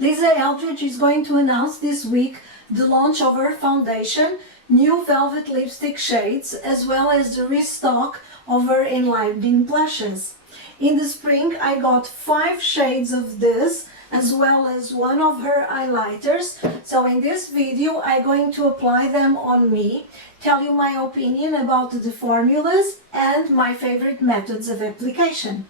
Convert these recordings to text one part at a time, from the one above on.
Lisa Eldridge is going to announce this week the launch of her foundation, new velvet lipstick shades, as well as the restock of her enlivening blushes. In the spring I got 5 shades of this, as well as one of her highlighters. So in this video I'm going to apply them on me, tell you my opinion about the formulas and my favorite methods of application.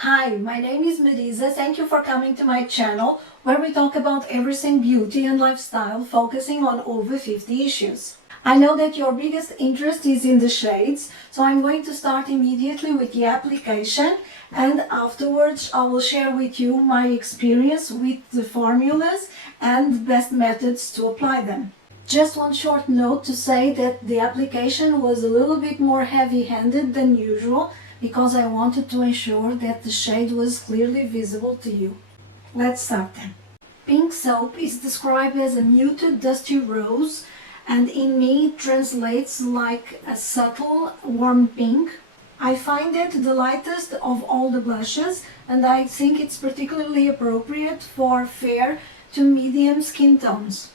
Hi, my name is Marisa. Thank you for coming to my channel where we talk about everything beauty and lifestyle, focusing on over 50 issues. I know that your biggest interest is in the shades, so I'm going to start immediately with the application, and afterwards I will share with you my experience with the formulas and the best methods to apply them. Just one short note to say that the application was a little bit more heavy-handed than usual because I wanted to ensure that the shade was clearly visible to you. Let's start then. Pink soap is described as a muted dusty rose, and in me it translates like a subtle warm pink. I find it the lightest of all the blushes, and I think it's particularly appropriate for fair to medium skin tones.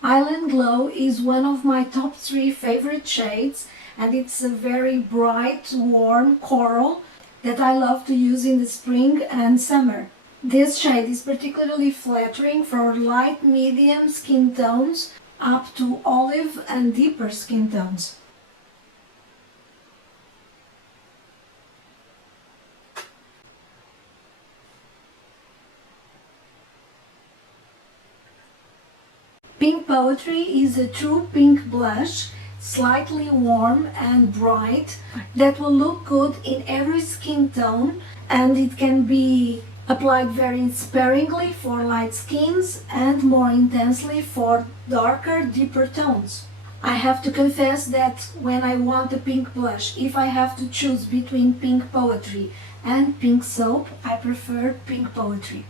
Island Glow is one of my top 3 favorite shades, and it's a very bright, warm coral that I love to use in the spring and summer. This shade is particularly flattering for light medium skin tones up to olive and deeper skin tones. Pink Poetry is a true pink blush, slightly warm and bright, that will look good in every skin tone, and it can be applied very sparingly for light skins and more intensely for darker, deeper tones. I have to confess that when I want a pink blush, if I have to choose between Pink Poetry and Pink Soap, I prefer Pink Poetry.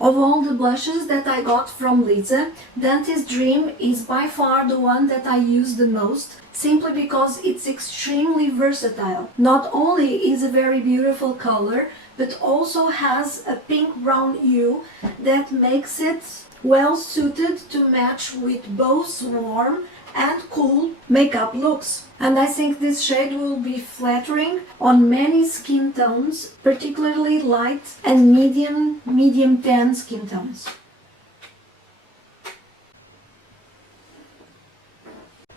Of all the blushes that I got from Lisa, Dante's Dream is by far the one that I use the most, simply because it's extremely versatile. Not only is a very beautiful color, but also has a pink-brown hue that makes it well suited to match with both warm and cool makeup looks. And I think this shade will be flattering on many skin tones, particularly light and medium tan skin tones.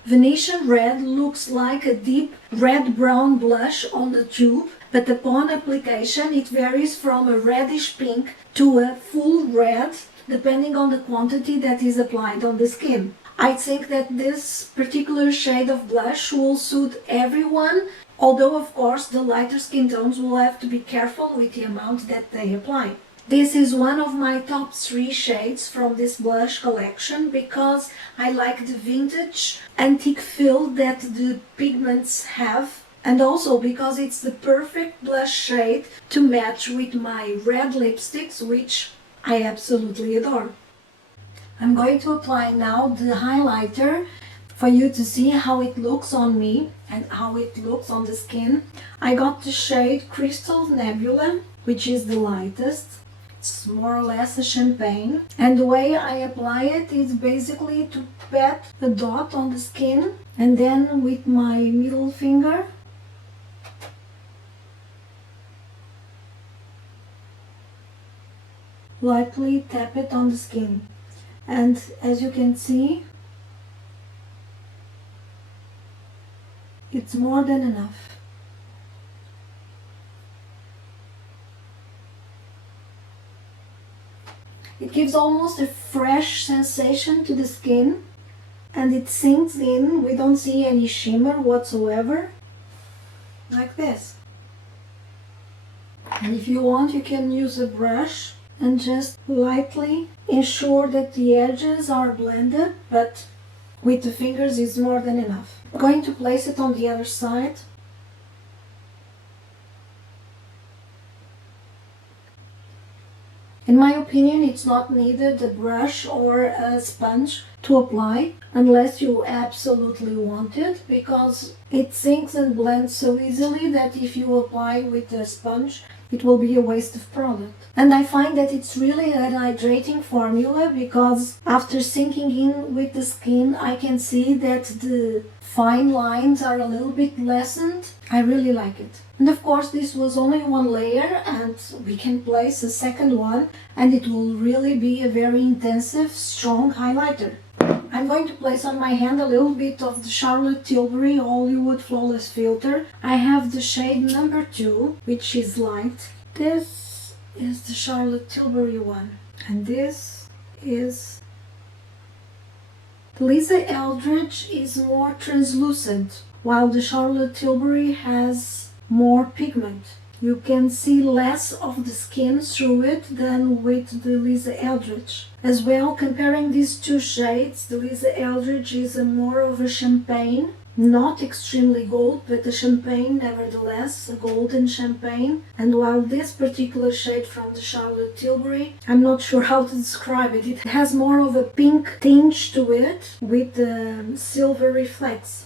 Venetian Red looks like a deep red-brown blush on the tube, but upon application it varies from a reddish pink to a full red, depending on the quantity that is applied on the skin. I think that this particular shade of blush will suit everyone, although of course the lighter skin tones will have to be careful with the amount that they apply. This is one of my top 3 shades from this blush collection because I like the vintage antique feel that the pigments have, and also because it's the perfect blush shade to match with my red lipsticks, which I absolutely adore. I'm going to apply now the highlighter for you to see how it looks on me and how it looks on the skin. I got the shade Crystal Nebula, which is the lightest. It's more or less a champagne. And the way I apply it is basically to pat a dot on the skin and then with my middle finger lightly tap it on the skin. And as you can see, it's more than enough. It gives almost a fresh sensation to the skin, and it sinks in. We don't see any shimmer whatsoever, like this. And if you want, you can use a brush and just lightly ensure that the edges are blended, but with the fingers is more than enough. I'm going to place it on the other side. In my opinion, it's not needed a brush or a sponge to apply unless you absolutely want it, because it sinks and blends so easily that if you apply with a sponge, it will be a waste of product. And I find that it's really an hydrating formula, because after sinking in with the skin, I can see that the fine lines are a little bit lessened. I really like it. And of course, this was only one layer, and we can place a second one, and it will really be a very intensive, strong highlighter. I'm going to place on my hand a little bit of the Charlotte Tilbury Hollywood Flawless Filter. I have the shade number 2, which is light. This is the Charlotte Tilbury one, and this is... The Lisa Eldridge is more translucent, while the Charlotte Tilbury has more pigment. You can see less of the skin through it than with the Lisa Eldridge. As well, comparing these two shades, the Lisa Eldridge is a more of a champagne, not extremely gold, but a champagne nevertheless, a golden champagne. And while this particular shade from the Charlotte Tilbury, I'm not sure how to describe it. It has more of a pink tinge to it with silver reflex.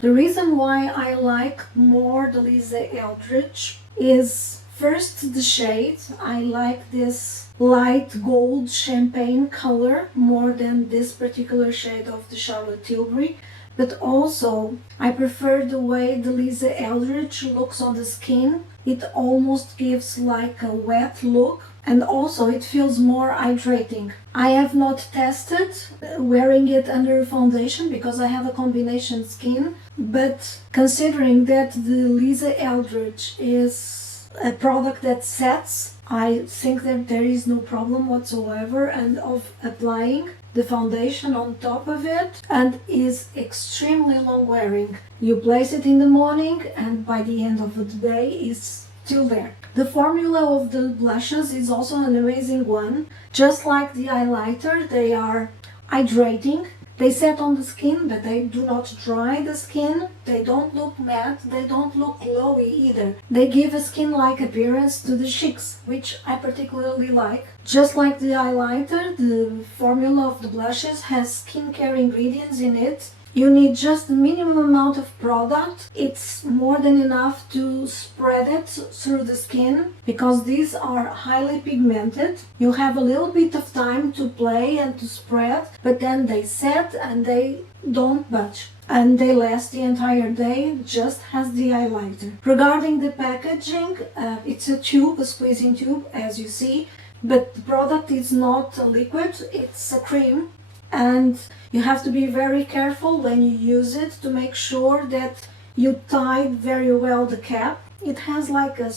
The reason why I like more the Lisa Eldridge is first the shade. I like this light gold champagne color more than this particular shade of the Charlotte Tilbury, but also I prefer the way the Lisa Eldridge looks on the skin. It almost gives like a wet look, and also it feels more hydrating. I have not tested wearing it under foundation because I have a combination skin, but considering that the Lisa Eldridge is a product that sets, I think that there is no problem whatsoever and of applying the foundation on top of it, and is extremely long wearing. You place it in the morning and by the end of the day is still there. The formula of the blushes is also an amazing one. Just like the highlighter, they are hydrating. They set on the skin, but they do not dry the skin. They don't look matte, they don't look glowy either. They give a skin-like appearance to the cheeks, which I particularly like. Just like the highlighter, the formula of the blushes has skincare ingredients in it. You need just the minimum amount of product. It's more than enough to spread it through the skin, because these are highly pigmented. You have a little bit of time to play and to spread, but then they set and they don't budge. And they last the entire day, just as the highlighter. Regarding the packaging, it's a tube, a squeezing tube, as you see, but the product is not a liquid, it's a cream. And you have to be very careful when you use it to make sure that you tie very well the cap. It has like a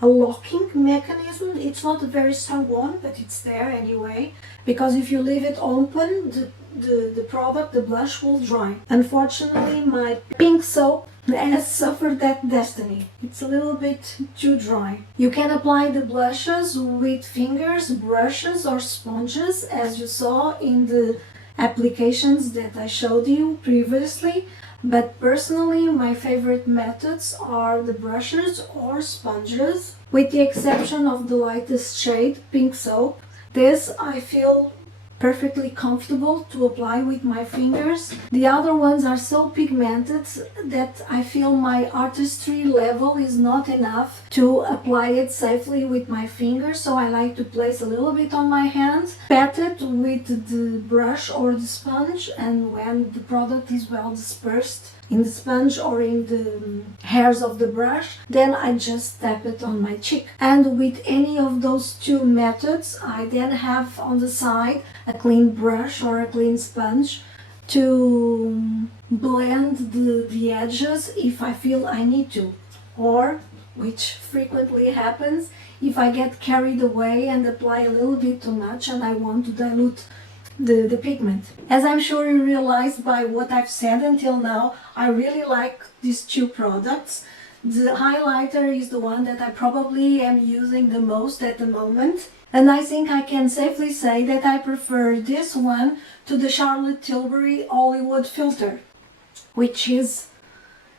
locking mechanism. It's not a very strong one, but it's there anyway, because if you leave it open, the product, the blush, will dry. Unfortunately, my pink soap has suffered that destiny. It's a little bit too dry. You can apply the blushes with fingers, brushes or sponges, as you saw in the applications that I showed you previously, but personally my favorite methods are the brushes or sponges, with the exception of the lightest shade, pink soap. This I feel perfectly comfortable to apply with my fingers. The other ones are so pigmented that I feel my artistry level is not enough to apply it safely with my fingers, so I like to place a little bit on my hands, pat it with the brush or the sponge, and when the product is well dispersed in the sponge or in the hairs of the brush, then I just tap it on my cheek. And with any of those two methods, I then have on the side a clean brush or a clean sponge to blend the edges if I feel I need to. Or which frequently happens if I get carried away and apply a little bit too much and I want to dilute the pigment. As I'm sure you realized by what I've said until now, I really like these two products. The highlighter is the one that I probably am using the most at the moment, and I think I can safely say that I prefer this one to the Charlotte Tilbury Hollywood filter, which is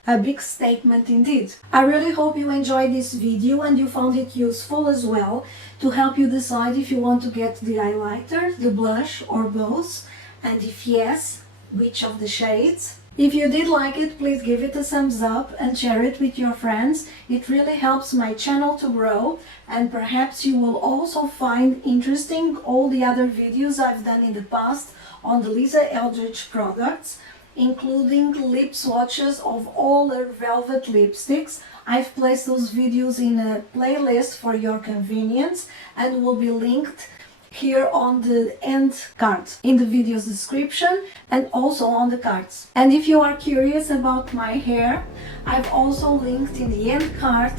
a big statement indeed. I really hope you enjoyed this video and you found it useful as well to help you decide if you want to get the highlighter, the blush, or both, and if yes, which of the shades. If you did like it, please give it a thumbs up and share it with your friends. It really helps my channel to grow, and perhaps you will also find interesting all the other videos I've done in the past on the Lisa Eldridge products, including lip swatches of all her velvet lipsticks. I've placed those videos in a playlist for your convenience and will be linked here on the end cards, in the video's description and also on the cards. And if you are curious about my hair, I've also linked in the end card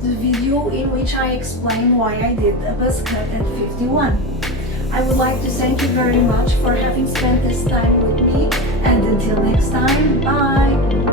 the video in which I explain why I did a buzz cut at 51. I would like to thank you very much for having spent this time with me, and until next time, bye!